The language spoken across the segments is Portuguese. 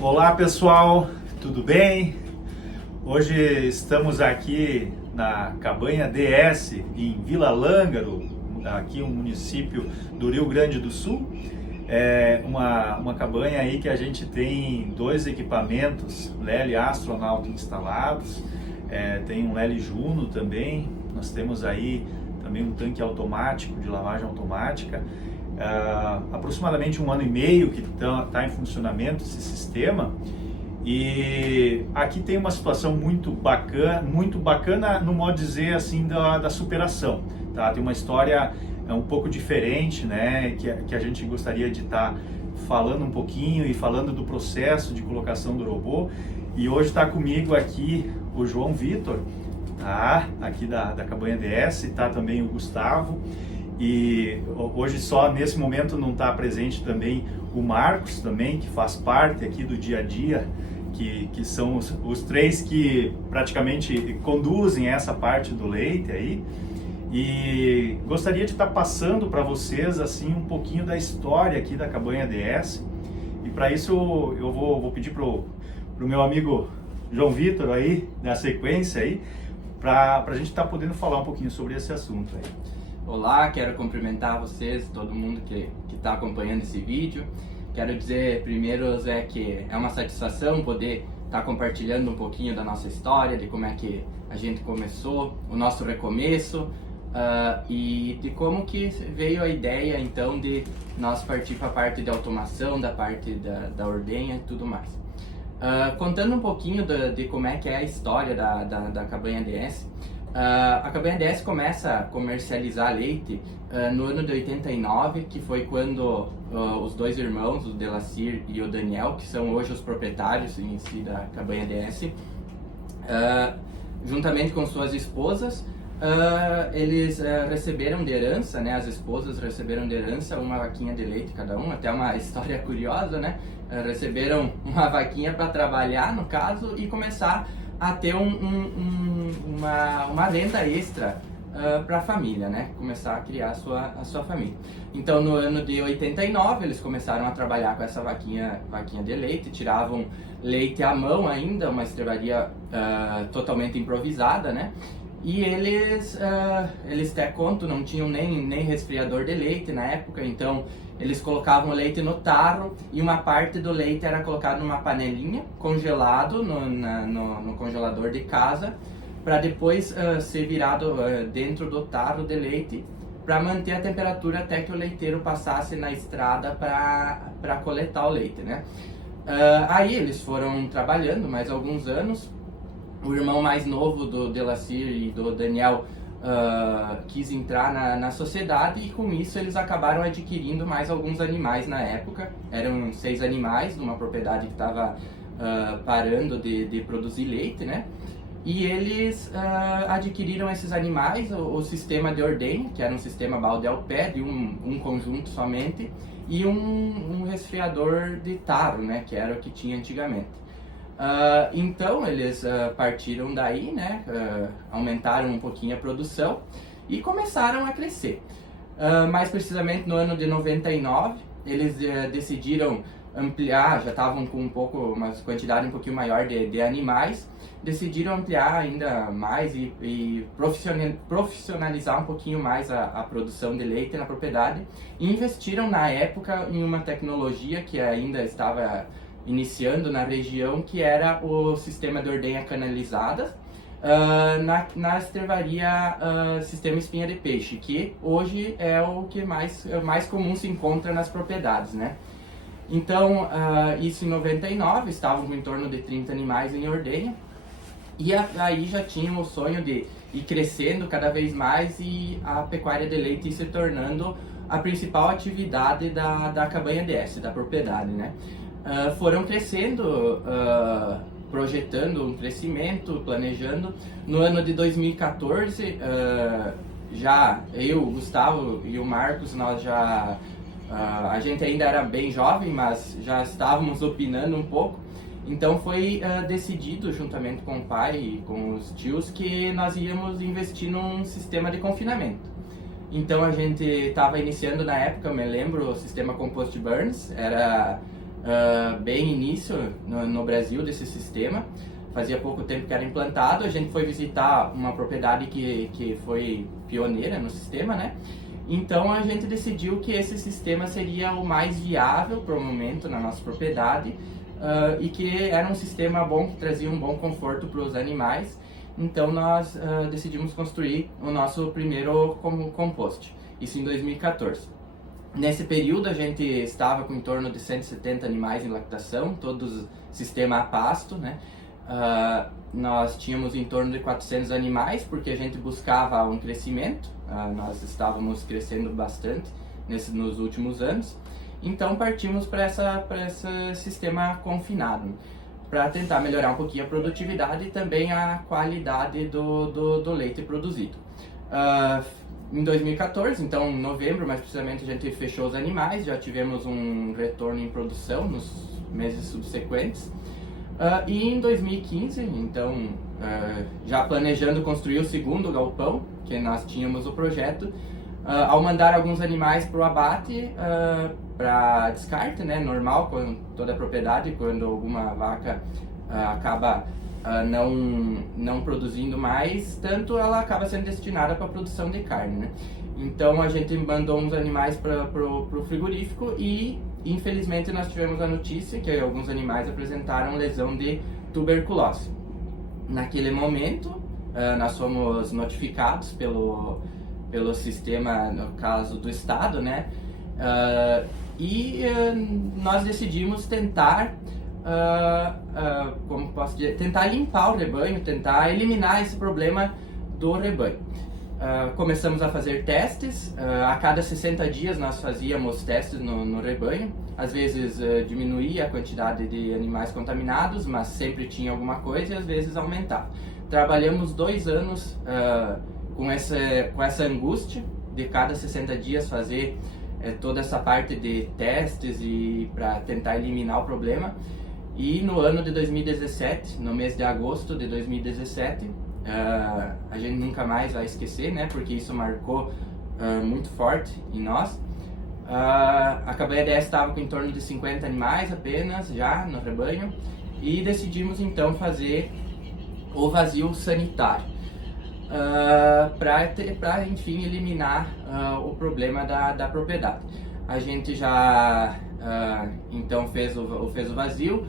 Olá pessoal, tudo bem? Hoje estamos aqui na Cabanha DS em Vila Lângaro, aqui um município do Rio Grande do Sul. É uma cabanha aí que a gente tem dois equipamentos Lely Astronaut instalados, tem um Lely Juno também, nós temos aí também um tanque automático de lavagem automática. Aproximadamente 1 ano e meio que está em funcionamento esse sistema, e aqui tem uma situação muito bacana no modo de dizer assim da superação, tá? Tem uma história um pouco diferente, né, que a gente gostaria de estar falando um pouquinho e falando do processo de colocação do robô. E hoje está comigo aqui o João Vitor, tá? Aqui da Cabanha DS, está também o Gustavo. E hoje só nesse momento não está presente também o Marcos também, que faz parte aqui do dia a dia, que são os três que praticamente conduzem essa parte do leite aí. E gostaria de estar passando para vocês assim um pouquinho da história aqui da Cabanha DS. E para isso eu vou pedir pro meu amigo João Vitor aí, na sequência aí, para a gente estar podendo falar um pouquinho sobre esse assunto aí. Olá, quero cumprimentar vocês, todo mundo que está acompanhando esse vídeo. Quero dizer primeiro, Zé, que é uma satisfação poder estar compartilhando um pouquinho da nossa história, de como é que a gente começou, o nosso recomeço, e de como que veio a ideia então de nós partir para a parte de automação, da parte da ordenha e tudo mais. Contando um pouquinho de como é que é a história da Cabanha DS. A Cabanha DS começa a comercializar leite no ano de 89, que foi quando os dois irmãos, o Delacir e o Daniel, que são hoje os proprietários em si da Cabanha DS, juntamente com suas esposas, eles receberam de herança, né, as esposas receberam de herança uma vaquinha de leite cada um, até uma história curiosa, né? Receberam uma vaquinha para trabalhar, no caso, e começar a ter uma renda extra para a família, né? Começar a criar a sua família. Então, no ano de 89, eles começaram a trabalhar com essa vaquinha de leite, tiravam leite à mão ainda, uma estrebaria totalmente improvisada, né? E eles até contam, não tinham nem resfriador de leite na época, então eles colocavam o leite no tarro e uma parte do leite era colocado numa panelinha, congelado no congelador de casa, para depois ser virado dentro do tarro de leite, para manter a temperatura até que o leiteiro passasse na estrada para coletar o leite, né? Aí eles foram trabalhando mais alguns anos. O irmão mais novo do Delacir e do Daniel quis entrar na sociedade, e com isso eles acabaram adquirindo mais alguns animais na época. Eram 6 animais numa propriedade que estava parando de produzir leite, né? E eles adquiriram esses animais, o sistema de ordenha, que era um sistema balde ao pé, de um conjunto somente, e um resfriador de tarro, né? Que era o que tinha antigamente. Então eles partiram daí, né, aumentaram um pouquinho a produção e começaram a crescer. Mais precisamente no ano de 99, eles decidiram ampliar, já estavam com uma quantidade um pouquinho maior de animais, decidiram ampliar ainda mais e profissionalizar um pouquinho mais a produção de leite na propriedade, e investiram na época em uma tecnologia que ainda estava iniciando na região, que era o sistema de ordenha canalizada na estrevaria sistema espinha de peixe, que hoje é o que mais comum se encontra nas propriedades, né? Então, isso em 99, estavam em torno de 30 animais em ordenha, e aí já tinham o sonho de ir crescendo cada vez mais e a pecuária de leite ir se tornando a principal atividade da Cabanha DS, da propriedade, né? Foram crescendo, projetando um crescimento, planejando. No ano de 2014, já eu, o Gustavo e o Marcos, nós já... a gente ainda era bem jovem, mas já estávamos opinando um pouco. Então foi decidido, juntamente com o pai e com os tios, que nós íamos investir num sistema de confinamento. Então a gente estava iniciando na época, eu me lembro, o sistema Compost Burns, era bem início no Brasil desse sistema. Fazia pouco tempo que era implantado. A gente foi visitar uma propriedade que foi pioneira no sistema, né? Então a gente decidiu que esse sistema seria o mais viável para o momento na nossa propriedade, e que era um sistema bom, que trazia um bom conforto para os animais. Então nós decidimos construir o nosso primeiro compost, isso em 2014. Nesse período a gente estava com em torno de 170 animais em lactação, todos sistema a pasto, né? Nós tínhamos em torno de 400 animais, porque a gente buscava um crescimento, nós estávamos crescendo bastante nos últimos anos, então partimos para esse sistema confinado, para tentar melhorar um pouquinho a produtividade e também a qualidade do leite produzido. Em 2014, então em novembro mais precisamente, a gente fechou os animais, já tivemos um retorno em produção nos meses subsequentes. E em 2015, então, já planejando construir o segundo galpão, que nós tínhamos o projeto, ao mandar alguns animais para o abate, para descarte, né, normal, com toda a propriedade, quando alguma vaca acaba não produzindo mais, tanto ela acaba sendo destinada para a produção de carne, né? Então a gente mandou uns animais para o frigorífico e infelizmente nós tivemos a notícia que alguns animais apresentaram lesão de tuberculose. Naquele momento nós fomos notificados pelo sistema, no caso do estado, né? Nós decidimos tentar como posso dizer, tentar limpar o rebanho, tentar eliminar esse problema do rebanho. Começamos a fazer testes, a cada 60 dias nós fazíamos testes no rebanho, às vezes diminuía a quantidade de animais contaminados, mas sempre tinha alguma coisa e às vezes aumentava. Trabalhamos 2 anos com essa angústia de cada 60 dias fazer toda essa parte de testes e para tentar eliminar o problema. E no ano de 2017, no mês de agosto de 2017, a gente nunca mais vai esquecer, né? Porque isso marcou muito forte em nós. A Cabanha DS estava com em torno de 50 animais apenas já no rebanho e decidimos então fazer o vazio sanitário para enfim eliminar o problema da propriedade. A gente já então fez o vazio,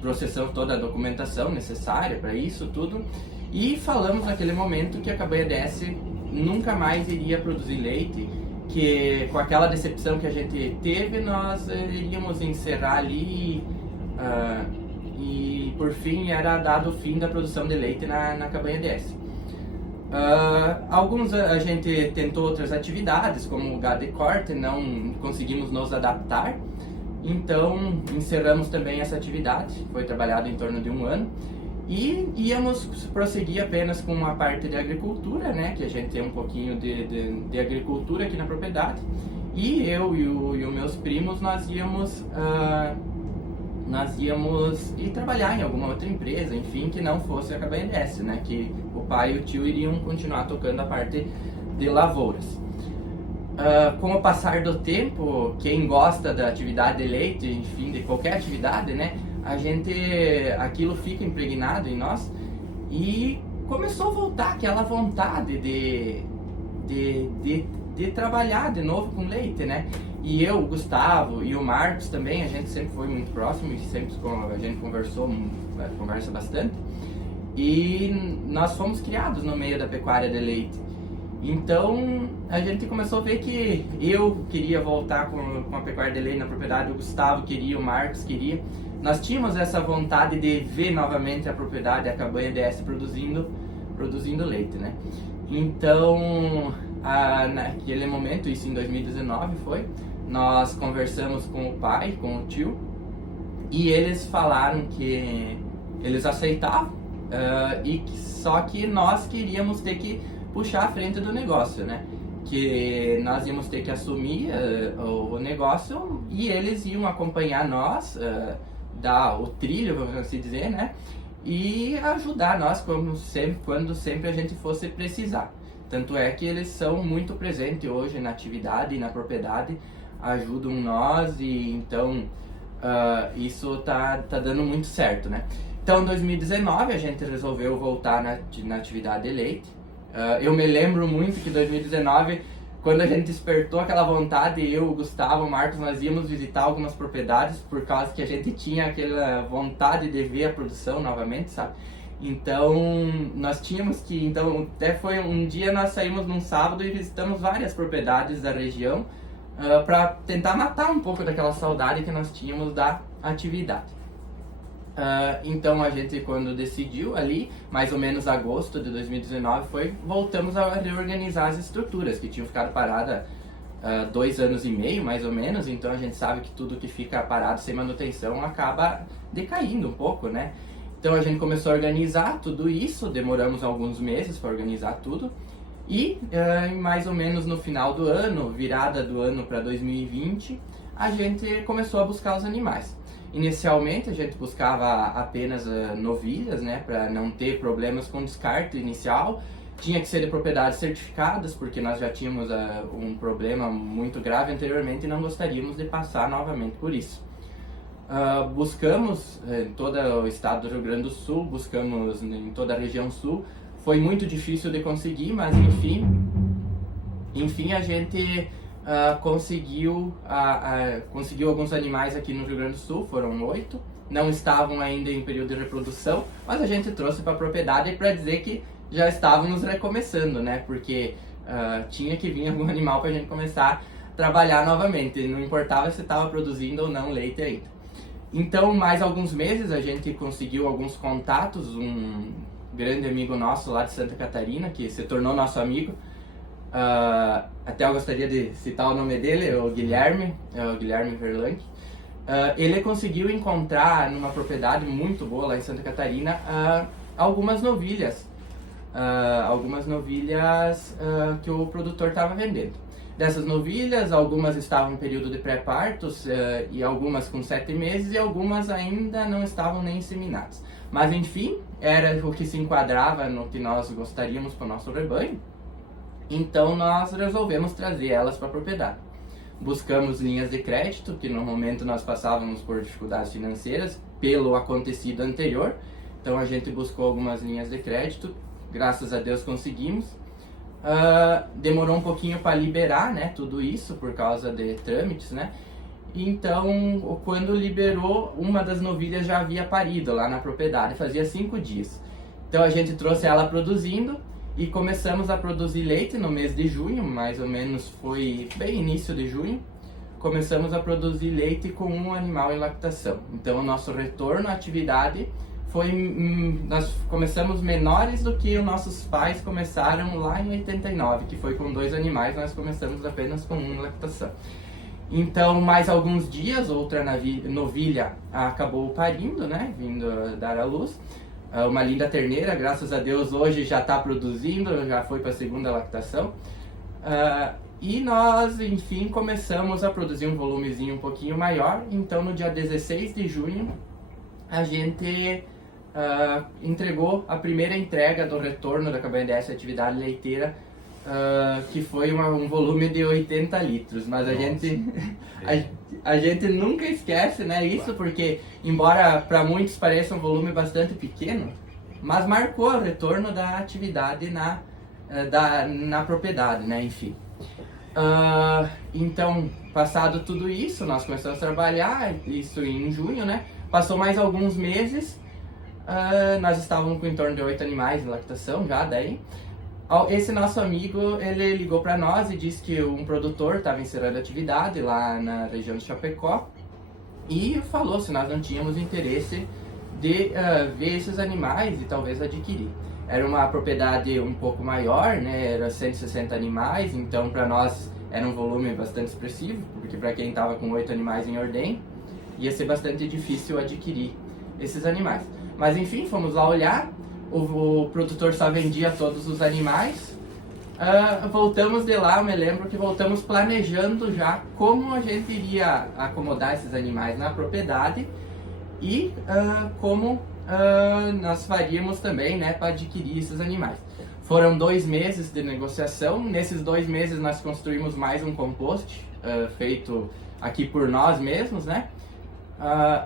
processamos toda a documentação necessária para isso tudo e falamos naquele momento que a Cabanha DS nunca mais iria produzir leite, que com aquela decepção que a gente teve nós iríamos encerrar ali e por fim era dado o fim da produção de leite na Cabanha DS. A gente tentou outras atividades como o gado de corte, não conseguimos nos adaptar. Então encerramos também essa atividade, foi trabalhado em torno de 1 ano e íamos prosseguir apenas com a parte de agricultura, né, que a gente tem um pouquinho de agricultura aqui na propriedade, e eu e os meus primos nós íamos ir trabalhar em alguma outra empresa, enfim, que não fosse a Cabanha DS, né, que o pai e o tio iriam continuar tocando a parte de lavouras. Com o passar do tempo, quem gosta da atividade de leite, enfim, de qualquer atividade, né, aquilo fica impregnado em nós e começou a voltar aquela vontade de trabalhar de novo com leite, né? E eu, o Gustavo e o Marcos também, a gente sempre foi muito próximo e sempre a gente conversa bastante. E nós fomos criados no meio da pecuária de leite. Então a gente começou a ver que eu queria voltar com a pecuária de leite na propriedade, o Gustavo queria, o Marcos queria. Nós tínhamos essa vontade de ver novamente a propriedade, a Cabanha DS produzindo leite, né? Então, naquele momento, isso em 2019 foi, nós conversamos com o pai, com o tio, e eles falaram que eles aceitavam, só que nós queríamos ter que puxar a frente do negócio, né? Que nós íamos ter que assumir o negócio e eles iam acompanhar nós, dar o trilho, vamos assim dizer, né? E ajudar nós quando sempre a gente fosse precisar. Tanto é que eles são muito presentes hoje na atividade e na propriedade, ajudam nós e então isso tá dando muito certo, né? Então, em 2019, a gente resolveu voltar na atividade de leite. Eu me lembro muito que em 2019, quando a gente despertou aquela vontade, eu, o Gustavo, o Marcos, nós íamos visitar algumas propriedades por causa que a gente tinha aquela vontade de ver a produção novamente, sabe? Então, nós tínhamos que... Então, até foi um dia nós saímos num sábado e visitamos várias propriedades da região para tentar matar um pouco daquela saudade que nós tínhamos da atividade. Então a gente, quando decidiu ali, mais ou menos agosto de 2019, voltamos a reorganizar as estruturas que tinham ficado paradas 2 anos e meio, mais ou menos. Então a gente sabe que tudo que fica parado sem manutenção acaba decaindo um pouco, né? Então a gente começou a organizar tudo isso, demoramos alguns meses para organizar tudo. E mais ou menos no final do ano, virada do ano para 2020, a gente começou a buscar os animais. Inicialmente a gente buscava apenas novilhas, né, para não ter problemas com descarte inicial. Tinha que ser de propriedades certificadas, porque nós já tínhamos um problema muito grave anteriormente e não gostaríamos de passar novamente por isso. Buscamos em todo o estado do Rio Grande do Sul, buscamos em toda a região sul. Foi muito difícil de conseguir, mas enfim a gente conseguiu alguns animais aqui no Rio Grande do Sul, foram 8. Não estavam ainda em período de reprodução, mas a gente trouxe para a propriedade para dizer que já estávamos recomeçando, né? Porque tinha que vir algum animal para a gente começar a trabalhar novamente, não importava se estava produzindo ou não leite ainda. Então, mais alguns meses a gente conseguiu alguns contatos, um grande amigo nosso lá de Santa Catarina, que se tornou nosso amigo. Até eu gostaria de citar o nome dele, o Guilherme Verlanck. Ele conseguiu encontrar numa propriedade muito boa lá em Santa Catarina algumas novilhas que o produtor estava vendendo. Dessas novilhas, algumas estavam em período de pré-partos e algumas com 7 meses e algumas ainda não estavam nem inseminadas. Mas enfim, era o que se enquadrava no que nós gostaríamos para o nosso rebanho. Então nós resolvemos trazer elas para a propriedade. Buscamos linhas de crédito, que no momento nós passávamos por dificuldades financeiras pelo acontecido anterior. Então a gente buscou algumas linhas de crédito, graças a Deus conseguimos. Demorou um pouquinho para liberar, né, tudo isso por causa de trâmites, né? Então, quando liberou, uma das novilhas já havia parido lá na propriedade, fazia 5 dias. Então a gente trouxe ela produzindo e começamos a produzir leite no mês de junho, mais ou menos foi bem início de junho. Começamos a produzir leite com um animal em lactação. Então o nosso retorno à atividade nós começamos menores do que os nossos pais começaram lá em 89, que foi com 2 animais, nós começamos apenas com 1 em lactação. Então, mais alguns dias, outra novilha acabou parindo, né, vindo dar à luz. Uma linda terneira, graças a Deus, hoje já está produzindo, já foi para a 2ª lactação. E nós, enfim, começamos a produzir um volumezinho um pouquinho maior. Então, no dia 16 de junho, a gente entregou a primeira entrega do retorno da Cabanha DS Atividade Leiteira, que foi um volume de 80 litros. Mas a gente nunca esquece, né, isso, porque embora para muitos pareça um volume bastante pequeno, mas marcou o retorno da atividade na propriedade, né, enfim. Então, passado tudo isso, nós começamos a trabalhar, isso em junho, né? Passou mais alguns meses, nós estávamos com em torno de 8 animais em lactação já daí. Esse nosso amigo, ele ligou para nós e disse que um produtor estava encerrando atividade lá na região de Chapecó e falou se nós não tínhamos interesse de ver esses animais e talvez adquirir. Era uma propriedade um pouco maior, né? Era 160 animais, então para nós era um volume bastante expressivo, porque para quem estava com 8 animais em ordem, ia ser bastante difícil adquirir esses animais. Mas enfim, fomos lá olhar, o produtor só vendia todos os animais. Voltamos de lá, eu me lembro que voltamos planejando já como a gente iria acomodar esses animais na propriedade e como nós faríamos também, né, para adquirir esses animais. Foram 2 meses de negociação. Nesses 2 meses nós construímos mais um compost feito aqui por nós mesmos, né?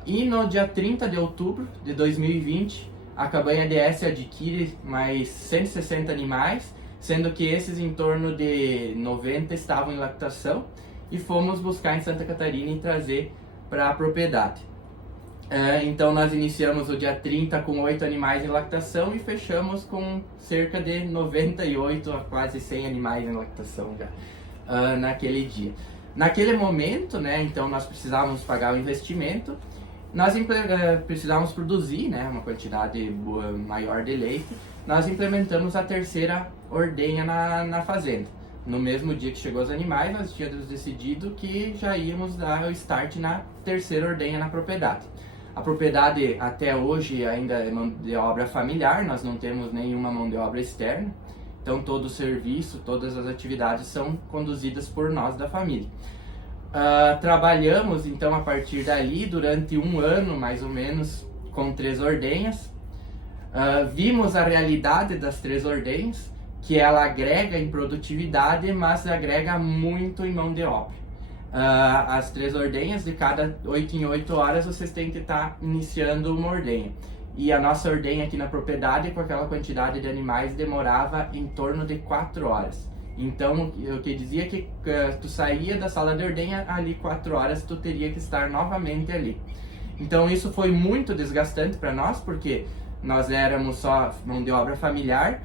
E no dia 30 de outubro de 2020, a Cabanha DS adquire mais 160 animais, sendo que esses em torno de 90 estavam em lactação, e fomos buscar em Santa Catarina e trazer para a propriedade. Então nós iniciamos o dia 30 com 8 animais em lactação e fechamos com cerca de 98 a quase 100 animais em lactação já naquele dia. Naquele momento, né, então nós precisávamos pagar o investimento, nós precisávamos produzir, né, uma quantidade maior de leite. Nós implementamos a terceira ordenha na fazenda. No mesmo dia que chegou os animais, nós tínhamos decidido que já íamos dar o start na terceira ordenha na propriedade. A propriedade até hoje ainda é mão de obra familiar, nós não temos nenhuma mão de obra externa. Então todo o serviço, todas as atividades são conduzidas por nós da família. Trabalhamos então a partir dali durante um ano mais ou menos com 3 ordenhas. Vimos a realidade das 3 ordenhas, que ela agrega em produtividade, mas agrega muito em mão de obra. As 3 ordenhas, de cada 8 em 8 horas, vocês têm que estar iniciando uma ordenha. E a nossa ordenha aqui na propriedade, com aquela quantidade de animais, demorava em torno de 4 horas. Então, o que dizia que tu saía da sala de ordenha, ali 4 horas, tu teria que estar novamente ali. Então, isso foi muito desgastante para nós, porque nós éramos só mão de obra familiar,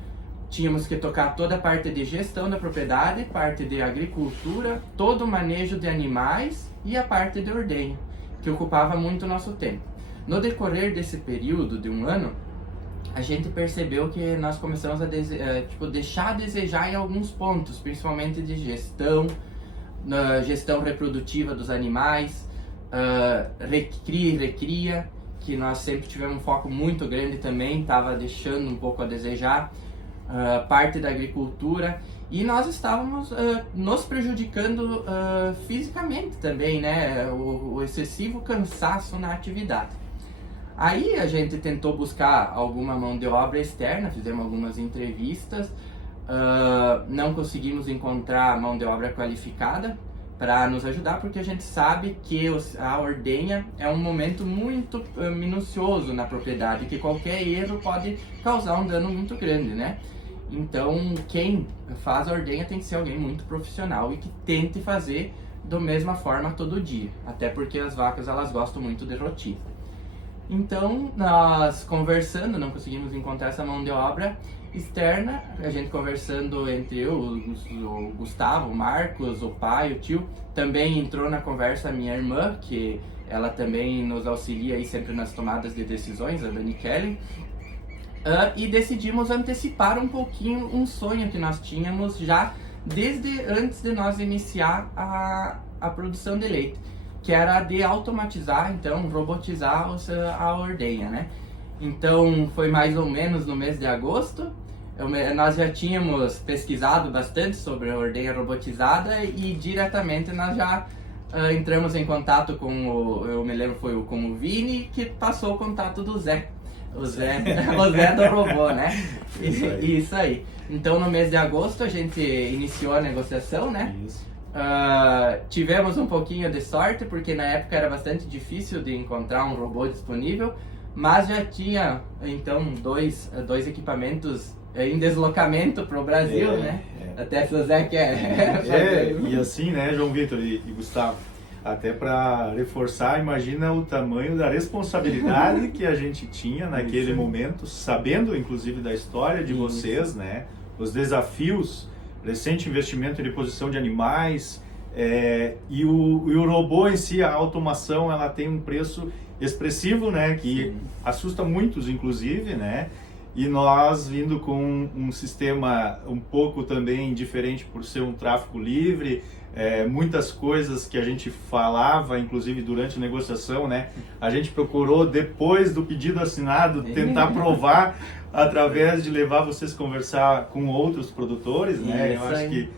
tínhamos que tocar toda a parte de gestão da propriedade, parte de agricultura, todo o manejo de animais e a parte de ordenha, que ocupava muito o nosso tempo. No decorrer desse período de um ano, a gente percebeu que nós começamos a deixar a desejar em alguns pontos, principalmente de gestão, gestão reprodutiva dos animais, recria e recria, que nós sempre tivemos um foco muito grande também, estava deixando um pouco a desejar, parte da agricultura, e nós estávamos nos prejudicando fisicamente também, né? O excessivo cansaço na atividade. Aí a gente tentou buscar alguma mão de obra externa, fizemos algumas entrevistas, não conseguimos encontrar mão de obra qualificada para nos ajudar, porque a gente sabe que a ordenha é um momento muito minucioso na propriedade, que qualquer erro pode causar um dano muito grande, né? Então, quem faz a ordenha tem que ser alguém muito profissional e que tente fazer da mesma forma todo dia, até porque as vacas elas gostam muito de rotina. Então, nós conversando, não conseguimos encontrar essa mão de obra externa, a gente conversando entre eu, o Gustavo, o Marcos, o pai, o tio, também entrou na conversa a minha irmã, que ela também nos auxilia aí sempre nas tomadas de decisões, a Dani Kelly, e decidimos antecipar um pouquinho um sonho que nós tínhamos já desde antes de nós iniciar a produção de leite, que era de automatizar, então robotizar a ordenha, né? Então foi mais ou menos no mês de agosto, nós já tínhamos pesquisado bastante sobre a ordenha robotizada e diretamente nós já entramos em contato com eu me lembro foi com o Vini, que passou o contato do Zé. O Zé do robô, né? Isso aí. Então no mês de agosto a gente iniciou a negociação, né? Isso. Tivemos um pouquinho de sorte, porque na época era bastante difícil de encontrar um robô disponível, mas já tinha então dois equipamentos em deslocamento para o Brasil, né? Até se o Zé quer. E assim, né, João Vitor e Gustavo? Até para reforçar, imagina o tamanho da responsabilidade que a gente tinha naquele momento, sabendo inclusive da história de vocês, né? Os desafios, recente investimento em reposição de animais, e o robô em si, a automação, ela tem um preço expressivo, né? Que assusta muitos, inclusive, né? E nós vindo com um sistema um pouco também diferente por ser um tráfego livre, muitas coisas que a gente falava, inclusive durante a negociação, né? A gente procurou, depois do pedido assinado, tentar provar através de levar vocês a conversar com outros produtores, né? Eu acho que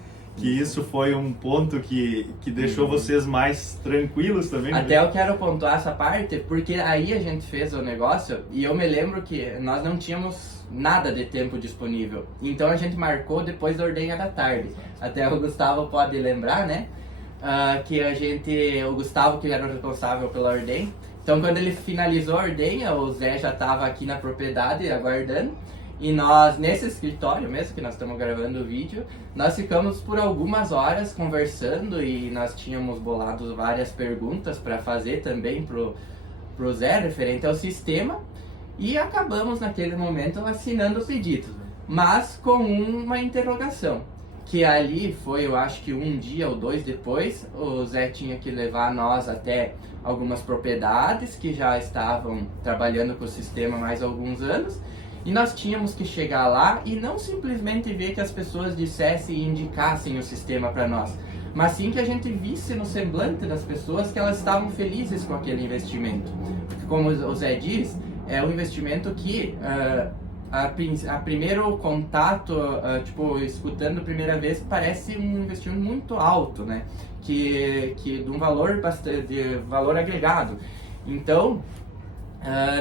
isso foi um ponto que deixou vocês mais tranquilos também. Até eu quero pontuar essa parte, porque aí a gente fez o negócio e eu me lembro que nós não tínhamos nada de tempo disponível. Então a gente marcou depois da ordenha da tarde. Até o Gustavo pode lembrar, né? que o Gustavo que era o responsável pela ordenha. Então quando ele finalizou a ordenha, o Zé já estava aqui na propriedade aguardando. E nós, nesse escritório mesmo, que nós estamos gravando o vídeo, nós ficamos por algumas horas conversando e nós tínhamos bolado várias perguntas para fazer também pro Zé, referente ao sistema. E acabamos naquele momento assinando o pedido, mas com uma interrogação. Que ali foi, eu acho que um dia ou dois depois, o Zé tinha que levar nós até algumas propriedades que já estavam trabalhando com o sistema há mais alguns anos. E nós tínhamos que chegar lá e não simplesmente ver que as pessoas dissessem e indicassem o sistema para nós, mas sim que a gente visse no semblante das pessoas que elas estavam felizes com aquele investimento. Porque como o Zé diz, é um investimento que a primeiro contato, tipo, escutando a primeira vez, parece um investimento muito alto, né? Que de um valor de valor agregado. Então,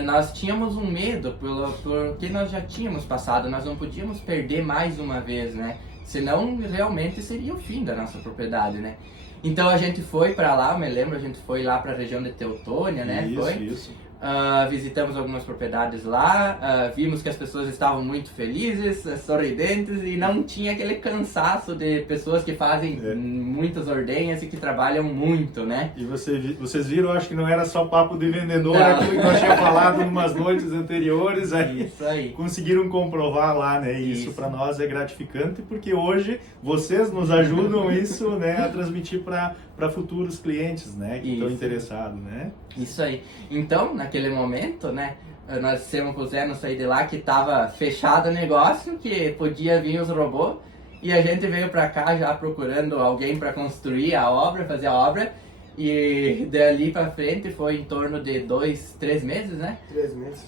nós tínhamos um medo porque nós já tínhamos passado, nós não podíamos perder mais uma vez, né? Senão realmente seria o fim da nossa propriedade, né? Então a gente foi para lá, eu me lembro, a gente foi lá para a região de Teutônia, né? Isso. Visitamos algumas propriedades lá, vimos que as pessoas estavam muito felizes, sorridentes e não tinha aquele cansaço de pessoas que fazem muitas ordenhas e que trabalham muito, né? E vocês viram, acho que não era só papo de vendedor, aquilo que nós tínhamos falado em umas noites anteriores, Isso aí. Conseguiram comprovar lá, né? E isso para nós é gratificante, porque hoje vocês nos ajudam isso, né, a transmitir para futuros clientes, né, que estão interessados, né? Isso aí. Então, naquele momento, né, nós dissemos pro Zé não sair de lá que estava fechado o negócio, que podia vir os robôs, e a gente veio para cá já procurando alguém para construir a obra, fazer a obra, e dali para frente foi em torno de 2-3 meses, né? 3 meses.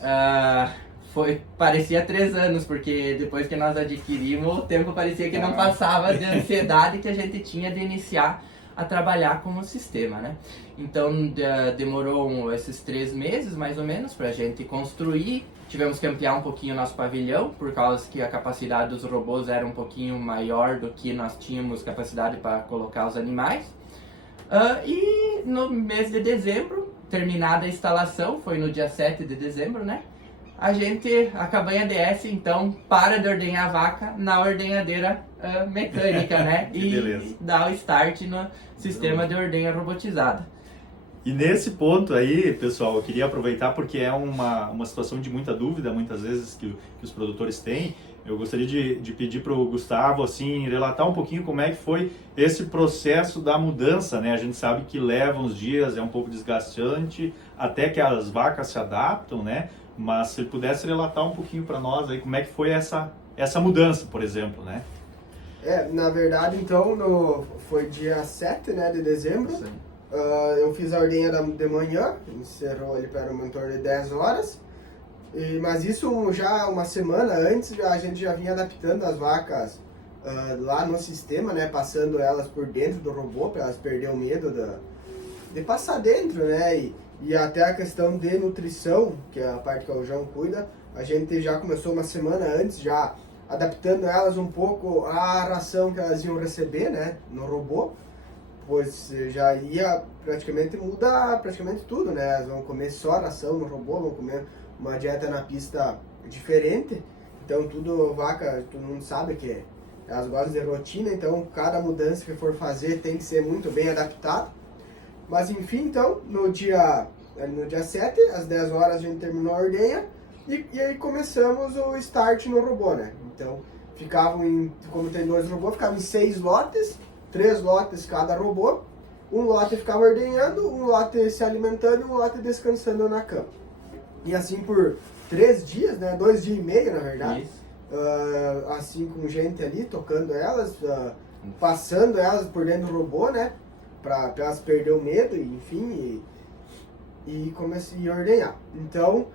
Parecia 3 anos, porque depois que nós adquirimos, o tempo parecia que não passava de ansiedade que a gente tinha de iniciar a trabalhar com o sistema, né? Então demorou esses 3 meses mais ou menos para a gente construir. Tivemos que ampliar um pouquinho o nosso pavilhão, por causa que a capacidade dos robôs era um pouquinho maior do que nós tínhamos capacidade para colocar os animais. E no mês de dezembro, terminada a instalação, foi no dia 7 de dezembro, né? A cabanha DS, então, para de ordenhar a vaca na ordenhadeira mecânica, né? E dá o start no sistema de ordenha robotizada. E nesse ponto aí, pessoal, eu queria aproveitar porque é uma situação de muita dúvida, muitas vezes, que os produtores têm. Eu gostaria de pedir para o Gustavo, assim, relatar um pouquinho como é que foi esse processo da mudança, né? A gente sabe que leva uns dias, é um pouco desgastante, até que as vacas se adaptam, né? Mas se ele pudesse relatar um pouquinho para nós aí como é que foi essa mudança, por exemplo, né? Na verdade, então, foi dia 7, né, de dezembro. Eu fiz a ordenha de manhã, encerrou ele para um torno de 10 horas. Mas isso já uma semana antes, a gente já vinha adaptando as vacas lá no sistema, né, passando elas por dentro do robô, para elas perderem o medo de passar dentro, né? E até a questão de nutrição, que é a parte que o João cuida, a gente já começou uma semana antes, já adaptando elas um pouco à ração que elas iam receber, né, no robô, pois já ia praticamente mudar praticamente tudo, né? Elas vão comer só ração no robô, vão comer uma dieta na pista diferente, então vaca, todo mundo sabe que elas gostam de rotina, então cada mudança que for fazer tem que ser muito bem adaptado. Mas enfim, então, no dia 7, às 10 horas a gente terminou a ordenha e aí começamos o start no robô, né? Então, como tem 2 robôs, ficavam em 6 lotes, 3 lotes cada robô, um lote ficava ordenhando, um lote se alimentando e um lote descansando na cama. E assim por 3 dias, né? 2 dias e meio, na verdade. Assim com gente ali, tocando elas, passando elas por dentro do robô, né? Pra elas perderem o medo, enfim, e comecei a ordenhar. Então,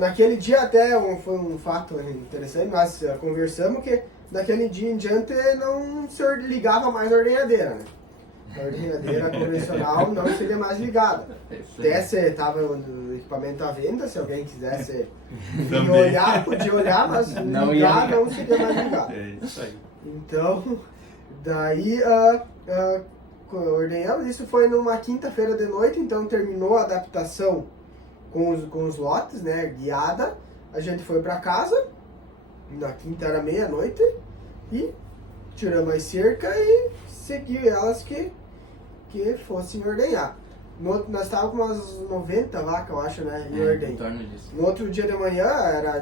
naquele dia até foi um fato interessante, nós conversamos que naquele dia em diante não se ligava mais a ordenhadeira, né? A ordenhadeira convencional não seria mais ligada. Até se estava o equipamento à venda, se alguém quisesse olhar, podia olhar, mas não ligar não seria mais ligado. É isso aí. Então, daí ordenhamos. Isso foi numa quinta-feira de noite, então terminou a adaptação com os lotes, né, guiada. A gente foi para casa, na quinta era meia-noite, e tiramos as cercas e seguiu elas que fossem ordenhar. Nós estávamos com umas 90 vacas, eu acho, né, em ordenha. Em torno disso. No outro dia de manhã,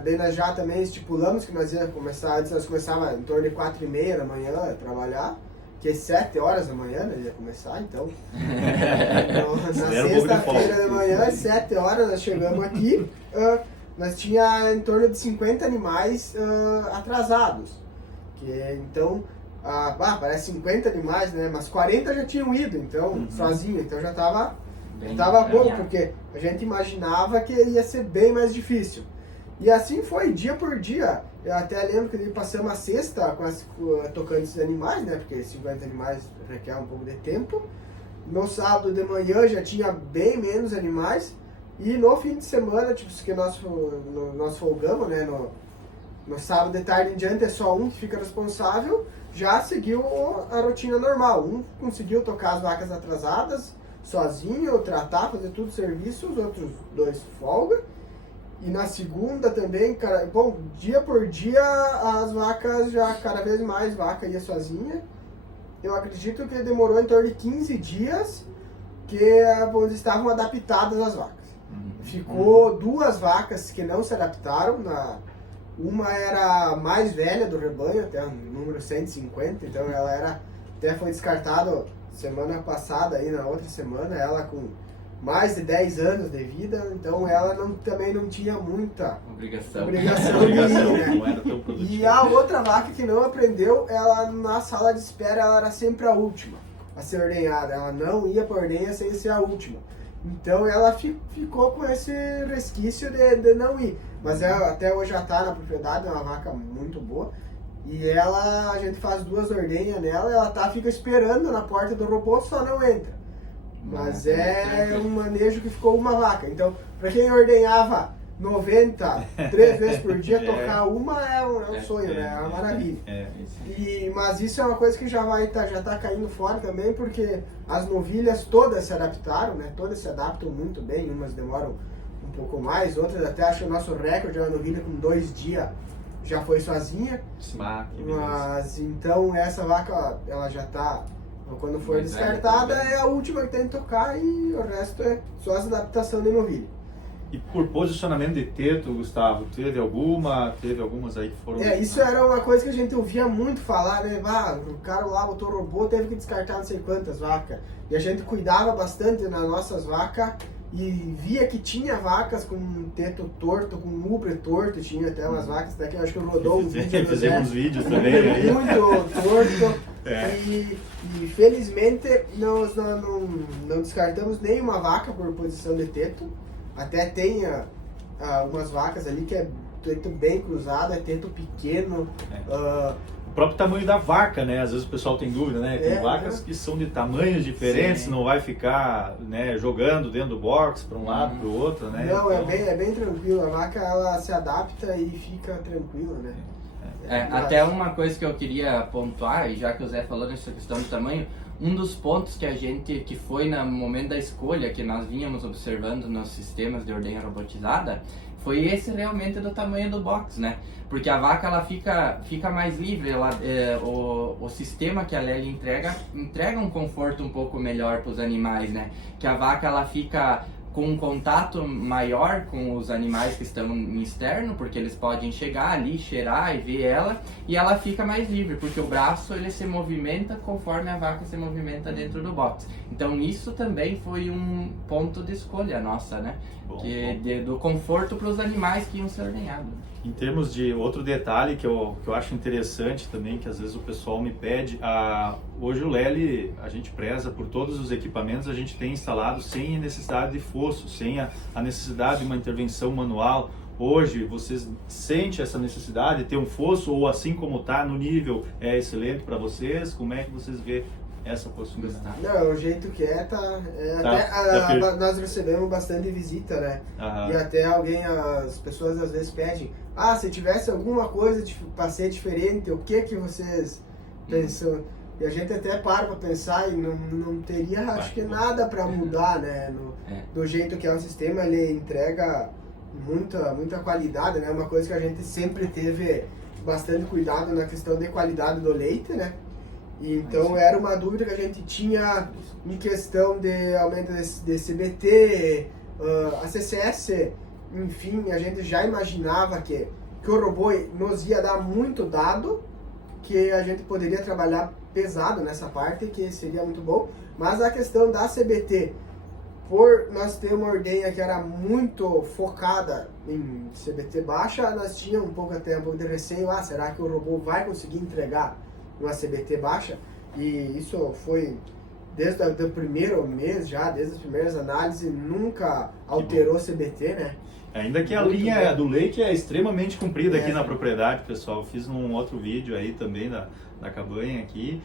daí nós já também estipulamos que nós ia começar, antes nós começávamos em torno de 4h30 da manhã a trabalhar, que 7 horas da manhã nós ia começar, então. Então na sexta-feira de manhã, às 7 horas, nós chegamos aqui, nós tinha em torno de 50 animais atrasados. Então, parece 50 animais, né? Mas 40 já tinham ido, então, sozinho, então já estava bom, porque a gente imaginava que ia ser bem mais difícil. E assim foi, dia por dia. Eu até lembro que passamos a sexta tocando esses animais, né? Porque 50 animais requer um pouco de tempo. No sábado de manhã já tinha bem menos animais. E no fim de semana, tipo, que nós folgamos, né? No sábado de tarde em diante é só um que fica responsável. Já seguiu a rotina normal. Um conseguiu tocar as vacas atrasadas sozinho, tratar, fazer tudo serviço. Os outros 2 folga. E na segunda também, cara, bom, dia por dia as vacas já, cada vez mais vaca ia sozinha. Eu acredito que demorou em torno de 15 dias que estavam adaptadas as vacas. Ficou 2 vacas que não se adaptaram. Uma era a mais velha do rebanho, até o número 150, então ela até foi descartada semana passada, aí na outra semana, ela com mais de 10 anos de vida, então ela também não tinha muita obrigação de ir, né? Não era tão produtiva. E a outra vaca que não aprendeu, ela na sala de espera ela era sempre a última a ser ordenhada, ela não ia para ordenha sem ser a última. Então ela ficou com esse resquício de não ir. Mas ela até hoje já está na propriedade, é uma vaca muito boa. E a gente faz 2 ordenhas nela, ela fica esperando na porta do robô, só não entra. Mas é um manejo que ficou uma vaca. Então, para quem ordenhava 90, 3 vezes por dia, tocar uma é um sonho, né? É uma maravilha. Mas isso é uma coisa que já tá caindo fora também, porque as novilhas todas se adaptaram, né? Todas se adaptam muito bem, umas demoram um pouco mais, outras até acho que o nosso recorde é uma novilha com 2 dias já foi sozinha. Mas então essa vaca, ela já tá, quando for descartada, é a última que tem que tocar e o resto é só as adaptações de novilha. E por posicionamento de teto, Gustavo, teve algumas aí que foram... Isso era uma coisa que a gente ouvia muito falar, né? O cara lá botou robô, teve que descartar não sei quantas vacas. E a gente cuidava bastante nas nossas vacas e via que tinha vacas com teto torto, com ubre torto, tinha até umas vacas, até que eu acho que rodou um vídeo. Fizemos uns vídeos também aí. Muito torto. E felizmente nós não descartamos nenhuma vaca por posição de teto. Até tem algumas vacas ali que é teto bem cruzado, é teto pequeno. O próprio tamanho da vaca, né? Às vezes o pessoal tem dúvida, né? Tem vacas que são de tamanhos diferentes, não vai ficar, né, jogando dentro do box para um lado, para o outro, né? Não, então... é bem tranquilo. A vaca ela se adapta e fica tranquila, né? Até uma coisa que eu queria pontuar, e já que o Zé falou nessa questão do tamanho, um dos pontos que foi no momento da escolha, que nós vínhamos observando nos sistemas de ordenha robotizada, foi esse realmente do tamanho do box, né? Porque a vaca ela fica mais livre, o sistema que a Lely entrega um conforto um pouco melhor para os animais, né? Que a vaca ela fica com um contato maior com os animais que estão em externo, porque eles podem chegar ali, cheirar e ver ela, e ela fica mais livre, porque o braço ele se movimenta conforme a vaca se movimenta dentro do box. Então isso também foi um ponto de escolha nossa, né? Do conforto para os animais que iam ser ordenhados. Em termos de outro detalhe que eu acho interessante também, que às vezes o pessoal me pede, hoje o Lely, a gente preza por todos os equipamentos, a gente tem instalado sem a necessidade de fosso, sem a necessidade de uma intervenção manual. Hoje, vocês sentem essa necessidade de ter um fosso, ou assim como está no nível, é excelente para vocês? Como é que vocês vê essa possibilidade? Não, o jeito que nós recebemos bastante visita, né? E até as pessoas às vezes pedem, se tivesse alguma coisa para ser diferente, o que vocês pensam? E a gente até para pensar e não teria, acho que nada para mudar, né? Do jeito que é o sistema, ele entrega muita qualidade, né? Uma coisa que a gente sempre teve bastante cuidado na questão de qualidade do leite, né? E então era uma dúvida que a gente tinha em questão de aumento de CBT, a CCS, enfim, a gente já imaginava que o robô nos ia dar muito dado, que a gente poderia trabalhar pesado nessa parte, que seria muito bom, mas a questão da CBT, por nós ter uma ordenha que era muito focada em CBT baixa, nós tínhamos um pouco de receio, será que o robô vai conseguir entregar uma CBT baixa? E isso foi desde o primeiro mês já, desde as primeiras análises, nunca alterou CBT, né? Ainda que a linha do leite é extremamente comprida aqui na propriedade, pessoal. Fiz num outro vídeo aí também da cabanha aqui,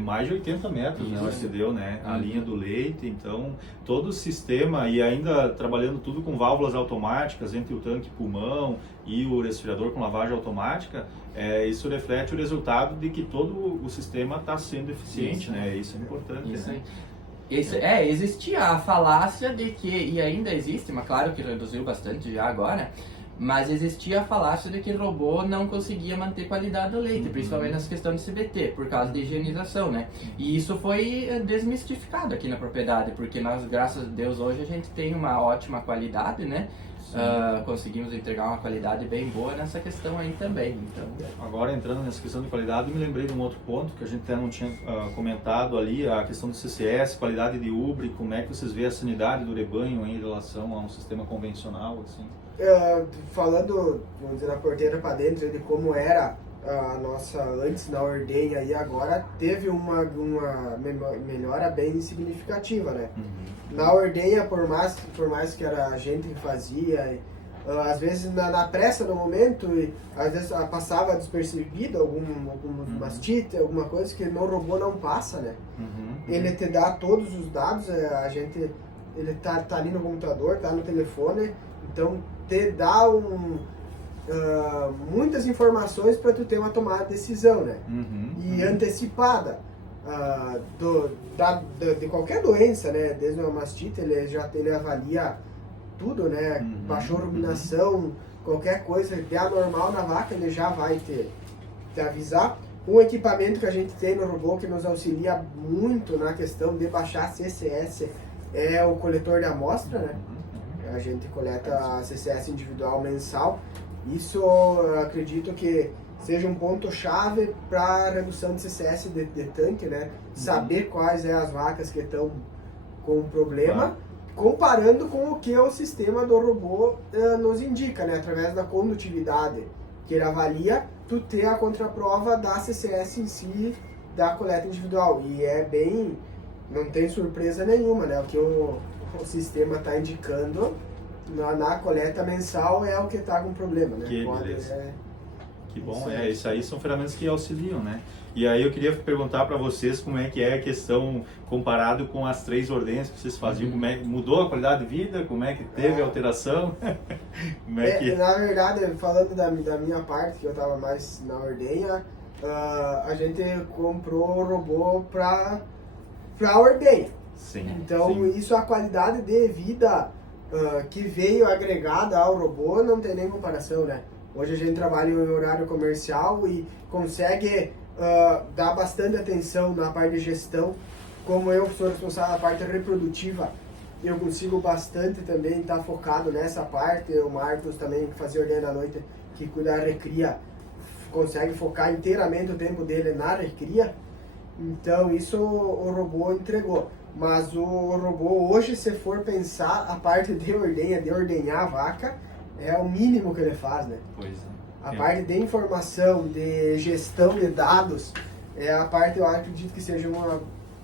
mais de 80 metros, né, ela se deu, né, a linha do leite. Então, todo o sistema, e ainda trabalhando tudo com válvulas automáticas entre o tanque pulmão e o resfriador com lavagem automática, isso reflete o resultado de que todo o sistema está sendo eficiente, né? Isso é importante. Isso né? aí. Existia a falácia de que, e ainda existe, mas claro que reduziu bastante já agora, mas existia a falácia de que robô não conseguia manter qualidade do leite, principalmente nas questões de CBT, por causa de higienização, né? E isso foi desmistificado aqui na propriedade, porque nós, graças a Deus, hoje a gente tem uma ótima qualidade, né? Conseguimos entregar uma qualidade bem boa nessa questão aí também. Então... Agora, entrando nessa questão de qualidade, me lembrei de um outro ponto que a gente até não tinha comentado ali, a questão do CCS, qualidade de ubre, como é que vocês veem a sanidade do rebanho em relação a um sistema convencional, assim? Falando, vamos dizer, na porteira para dentro, de como era a nossa antes na ordenha e agora, teve uma melhora bem significativa, né? Na ordenha, por mais que era a gente que fazia, às vezes na pressa do momento, e às vezes passava despercebido algum mastite, alguma coisa que no robô não passa, né? Ele te dá todos os dados, ele tá ali no computador, tá no telefone, então te dá muitas informações para tu ter uma tomada de decisão, né? E antecipada de qualquer doença, né? Desde uma mastite, ele avalia tudo, né? Baixou ruminação, qualquer coisa de anormal na vaca, ele já vai te avisar. Um equipamento que a gente tem no robô que nos auxilia muito na questão de baixar CCS é o coletor de amostra, né? A gente coleta a CCS individual mensal. Isso eu acredito que seja um ponto-chave para a redução de CCS de tanque, né? Saber quais as vacas que estão com problema, comparando com o que o sistema do robô nos indica, né? Através da condutividade que ele avalia, tu ter a contraprova da CCS em si, da coleta individual. E não tem surpresa nenhuma, né? O que o sistema está indicando na coleta mensal é o que está com problema, né? Que beleza. Que bom, isso aí são ferramentas que auxiliam, né? E aí eu queria perguntar para vocês como é que é a questão comparado com as 3 ordenhas que vocês faziam, mudou a qualidade de vida, como é que teve alteração? Na verdade, falando da minha parte, que eu estava mais na ordenha, a gente comprou o robô para a ordenha. Então isso, a qualidade de vida que veio agregada ao robô não tem nem comparação, né? Hoje a gente trabalha em horário comercial e consegue dar bastante atenção na parte de gestão. Como eu sou responsável da parte reprodutiva, eu consigo bastante também estar focado nessa parte. O Marcos também, que fazia ordenha da noite, que cuida da recria, consegue focar inteiramente o tempo dele na recria. Então isso o robô entregou. Mas o robô hoje, se for pensar, a parte de ordenhar a vaca, é o mínimo que ele faz, né? Pois é. A parte de informação, de gestão de dados, é a parte, eu acredito que seja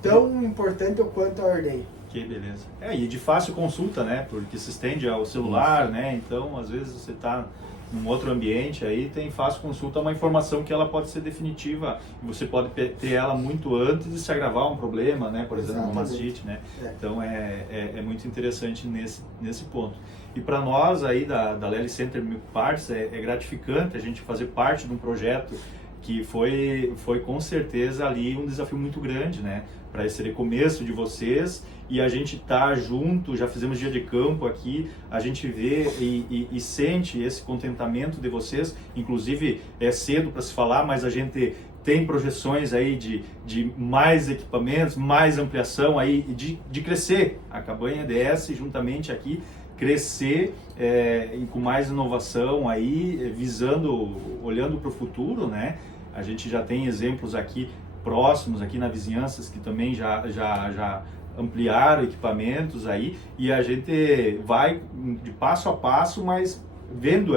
tão importante quanto a ordenha. Que beleza. E de fácil consulta, né? Porque se estende ao celular, né? Então, às vezes você está num outro ambiente, aí tem fácil consulta, uma informação que ela pode ser definitiva, e você pode ter ela muito antes de se agravar um problema, né? Por exemplo, uma mastite, né? Então é muito interessante nesse ponto. E para nós aí da Lely Center Milk Parts é gratificante a gente fazer parte de um projeto que foi com certeza ali um desafio muito grande, né? Para esse recomeço de vocês, e a gente tá junto, já fizemos dia de campo aqui, a gente vê e sente esse contentamento de vocês. Inclusive é cedo para se falar, mas a gente tem projeções aí de mais equipamentos, mais ampliação aí, de crescer a Cabanha DS juntamente aqui, crescer com mais inovação aí, visando, olhando para o futuro, né? A gente já tem exemplos aqui próximos, aqui na vizinhança, que também já ampliaram equipamentos aí, e a gente vai de passo a passo, mas vendo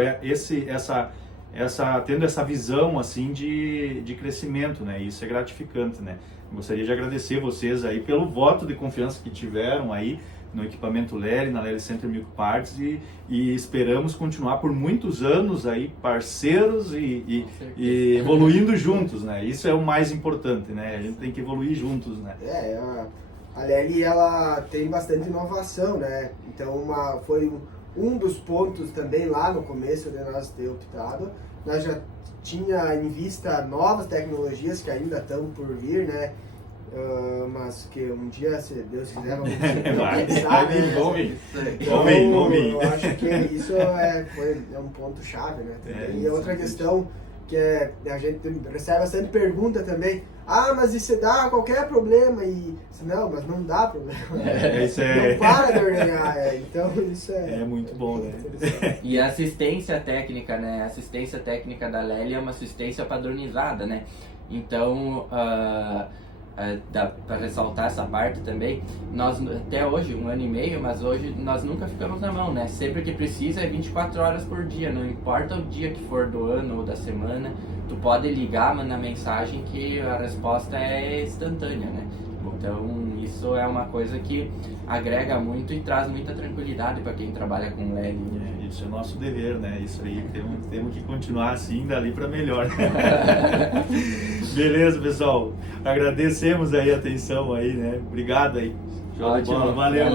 tendo essa visão assim de crescimento, né? Isso é gratificante, né? Gostaria de agradecer vocês aí pelo voto de confiança que tiveram aí no equipamento Lely, na Lely Center Milk Parts, e esperamos continuar por muitos anos aí parceiros e evoluindo juntos, né? Isso é o mais importante, né? A gente tem que evoluir juntos, né? A Lely, ela tem bastante inovação, né? Então foi um dos pontos também lá no começo de nós ter optado. Nós já tinha em vista novas tecnologias que ainda estão por vir, né? Mas que um dia, se Deus quiser, vamos pensar, né? Então, eu acho que isso é um ponto chave, né? E outra questão que a gente recebe bastante pergunta também: ah, mas isso dá qualquer problema? E não, mas não dá problema. Não para de ordenhar. Então isso é muito bom, né? E a assistência técnica, né? A assistência técnica da Lely é uma assistência padronizada, né? Então, dá para ressaltar essa parte também, nós até hoje, 1 ano e meio, mas hoje nós nunca ficamos na mão, né? Sempre que precisa é 24 horas por dia, não importa o dia que for do ano ou da semana, tu pode ligar, mandar mensagem que a resposta é instantânea, né? Então isso é uma coisa que agrega muito e traz muita tranquilidade para quem trabalha com Lely. Isso é nosso dever, né? Isso aí temos que continuar assim, dali para melhor. Beleza, pessoal. Agradecemos aí a atenção aí, né? Obrigado aí. Ótimo. Valeu.